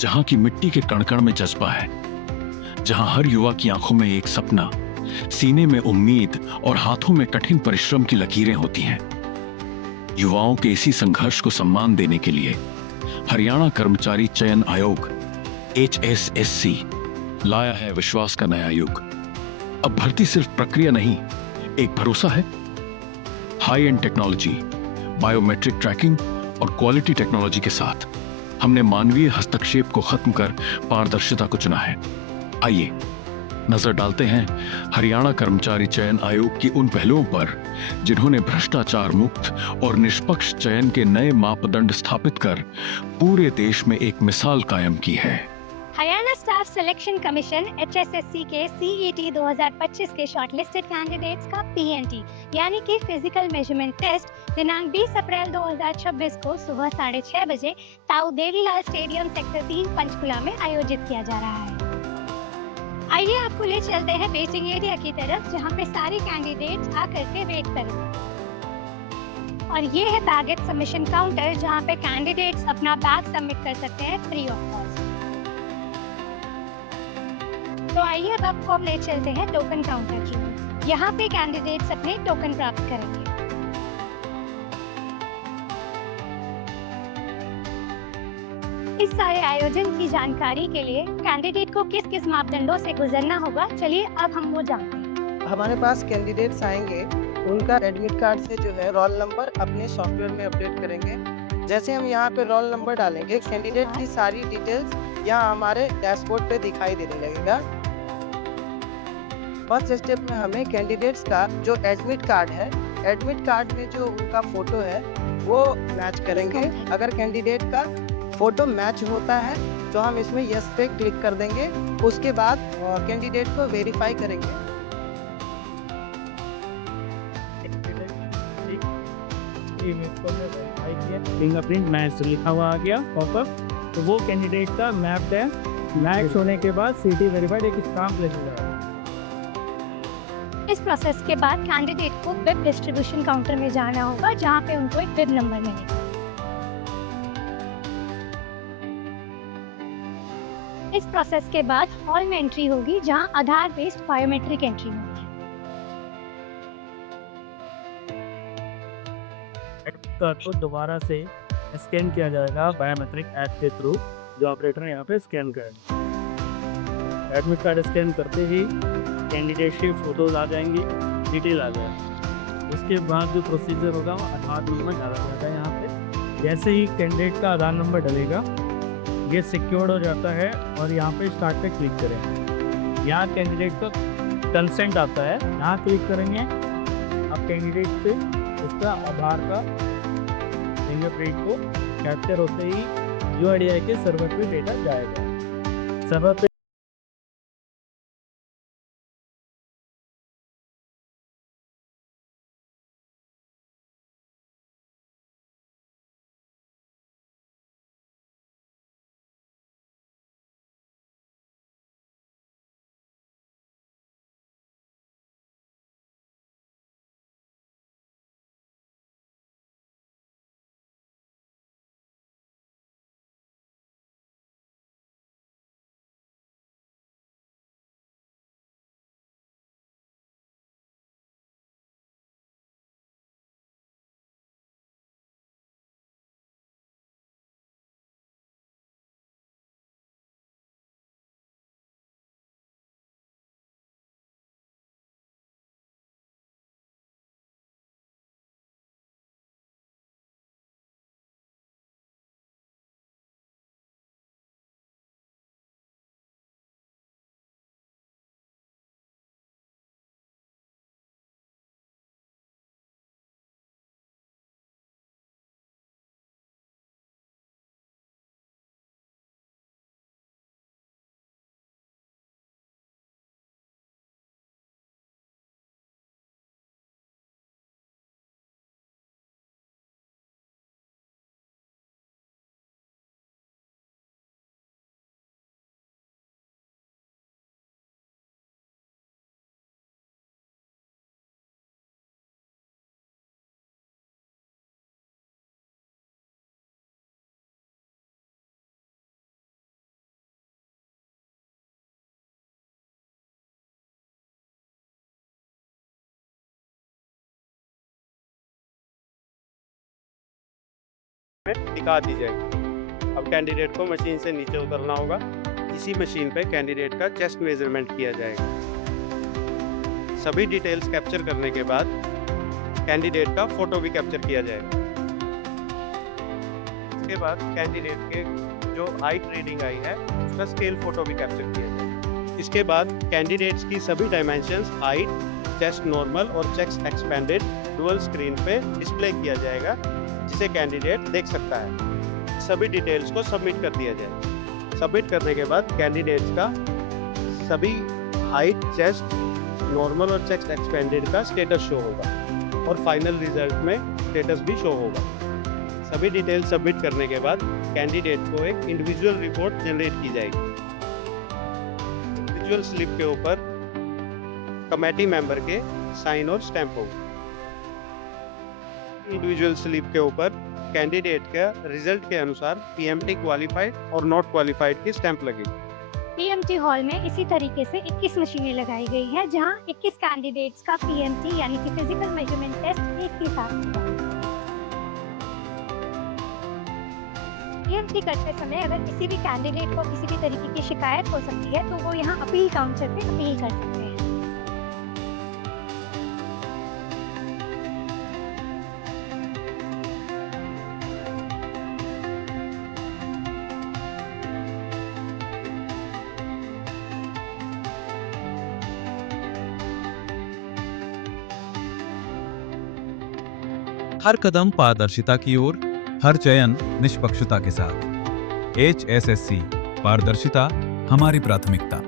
जहां की मिट्टी के कण-कण में जज्बा है, जहां हर युवा की आंखों में एक सपना, सीने में उम्मीद और हाथों में कठिन परिश्रम की लकीरें होती हैं। युवाओं के इसी संघर्ष को सम्मान देने के लिए हरियाणा कर्मचारी चयन आयोग HSSC लाया है विश्वास का नया युग। अब भर्ती सिर्फ प्रक्रिया नहीं, एक भरोसा है। High end technology, biometric tracking और क्वालिटी टेक्नोलॉजी के साथ हमने मानवीय हस्तक्षेप को खत्म कर पारदर्शिता को चुना है। आइए नजर डालते हैं हरियाणा कर्मचारी चयन आयोग की उन पहलुओं पर जिन्होंने भ्रष्टाचार मुक्त और निष्पक्ष चयन के नए मापदंड स्थापित कर पूरे देश में एक मिसाल कायम की है। Haryana staff selection commission HSSC के CET 2025 के शॉर्टलिस्टेड कैंडिडेट्स का PNT यानी कि फिजिकल मेजरमेंट टेस्ट दिनांक 20 अप्रैल 2026 को सुबह 6:30 बजे ताऊ देवीलाल स्टेडियम सेक्टर 3 पंचकुला में आयोजित किया जा रहा है। आइए आपको ले चलते हैं वेटिंग एरिया की तरफ, जहां पे सारे कैंडिडेट्स आकर के वेट करेंगे। और ये है बैगेज सबमिशन काउंटर, जहां पे कैंडिडेट्स अपना बैग सबमिट कर सकते हैं फ्री ऑफ कॉस्ट। तो आइए अब आपको ले चलते हैं टोकन काउंटर की ओर। यहाँ पे कैंडिडेट्स अपने टोकन प्राप्त करेंगे। इस सारे आयोजन की जानकारी के लिए कैंडिडेट को किस किस मापदंडों से गुजरना होगा, चलिए अब हम वो जानते हैं। हमारे पास कैंडिडेट्स आएंगे, उनका एडमिट कार्ड से जो है रोल नंबर अपने सॉफ्टवेयर में अपडेट करेंगे। जैसे हम यहाँ पे रोल नंबर डालेंगे, कैंडिडेट की सारी डिटेल्स यहाँ हमारे डैशबोर्ड पे दिखाई देने लगेगा। फर्स्ट स्टेप में हमें कैंडिडेट्स का जो एडमिट कार्ड है, एडमिट कार्ड में जो उनका फोटो है वो मैच करेंगे। अगर कैंडिडेट का फोटो मैच होता है तो हम इसमें यस पे क्लिक कर देंगे। उसके बाद कैंडिडेट को वेरीफाई करेंगे। फिंगरप्रिंट मैच लिखा हुआ आ गया पॉपअप, तो वो कैंडिडेट का मैप है। मैच होने के बाद सीटी वेरीफाइड एक स्टाम्प लगेगा। इस प्रोसेस के बाद कैंडिडेट को बिप डिस्ट्रीब्यूशन काउंटर में जाना होगा, जहाँ पे उनको एक बिप नंबर मिलेगा। इस प्रोसेस के बाद हॉल में एंट्री होगी, जहाँ आधार बेस्ड बायोमेट्रिक एंट्री होगी। कार्ड को दोबारा से स्कैन किया जाएगा बायोमेट्रिक ऐप के थ्रू, जो ऑपरेटर यहाँ पे स्कैन करेगा। एडमिट कार्ड स्कैन करते ही कैंडिडेट की फोटोज आ जाएंगी, डिटेल आ जाएगी। उसके बाद जो प्रोसीजर होगा वो आधार नंबर डाला जाएगा यहाँ पे। जैसे ही कैंडिडेट का आधार नंबर डलेगा, ये सिक्योर्ड हो जाता है और यहाँ पे स्टार्ट पे क्लिक करेंगे। यहाँ कैंडिडेट का कंसेंट आता है, यहाँ क्लिक करेंगे। अब कैंडिडेट से इसका आधार का फिंगरप्रिंट को कैप्चर होते ही UIDAI के सर्वर पे डेटा जाएगा। सर्वर पे में दिखा दी जाएगी। अब कैंडिडेट को मशीन से नीचे उतरना होगा। इसी मशीन पे कैंडिडेट का चेस्ट मेजरमेंट किया जाएगा। सभी डिटेल्स कैप्चर करने के बाद कैंडिडेट का फोटो भी कैप्चर किया जाएगा। इसके बाद कैंडिडेट के जो हाइट रीडिंग आई है उसका स्केल फोटो भी कैप्चर किया जाएगा। इसके बाद कैंडिडेट्स की सभी डायमेंशंस, हाइट, चेस्ट नॉर्मल और चेस्ट एक्सपेंडेड डुअल स्क्रीन पे डिस्प्ले किया जाएगा, जिसे कैंडिडेट देख सकता है। सभी डिटेल्स को सबमिट कर दिया जाएगा। सबमिट करने के बाद कैंडिडेट्स का सभी हाइट, चेस्ट नॉर्मल और चेस्ट एक्सपेंडेड का स्टेटस शो होगा और फाइनल रिजल्ट में स्टेटस भी शो होगा। सभी डिटेल सबमिट करने के बाद कैंडिडेट को एक इंडिविजुअल रिपोर्ट जनरेट की जाएगी। इंडिविजुअल स्लिप के ऊपर कमेटी मेंबर के साइन और स्टैंप होगा। इंडिविजुअल स्लिप के ऊपर कैंडिडेट का रिजल्ट के अनुसार पीएमटी क्वालिफाइड और नॉट क्वालिफाइड की स्टैंप लगेगी। पीएमटी हॉल में इसी तरीके से 21 मशीनें लगाई गई हैं, जहां 21 कैंडिडेट्स का पीएमटी यानी कि फिजिकल मेजरमेंट टेस्ट एक ही साथ होगा। पीएमटी करते समय अगर किसी भी कैंडिडेट को किसी भी तरीके की शिकायत हो सकती है तो वो यहाँ अपील काउंटर पे अपील कर सकते हैं। हर कदम पारदर्शिता की ओर, हर चयन निष्पक्षता के साथ। HSSC, पारदर्शिता हमारी प्राथमिकता।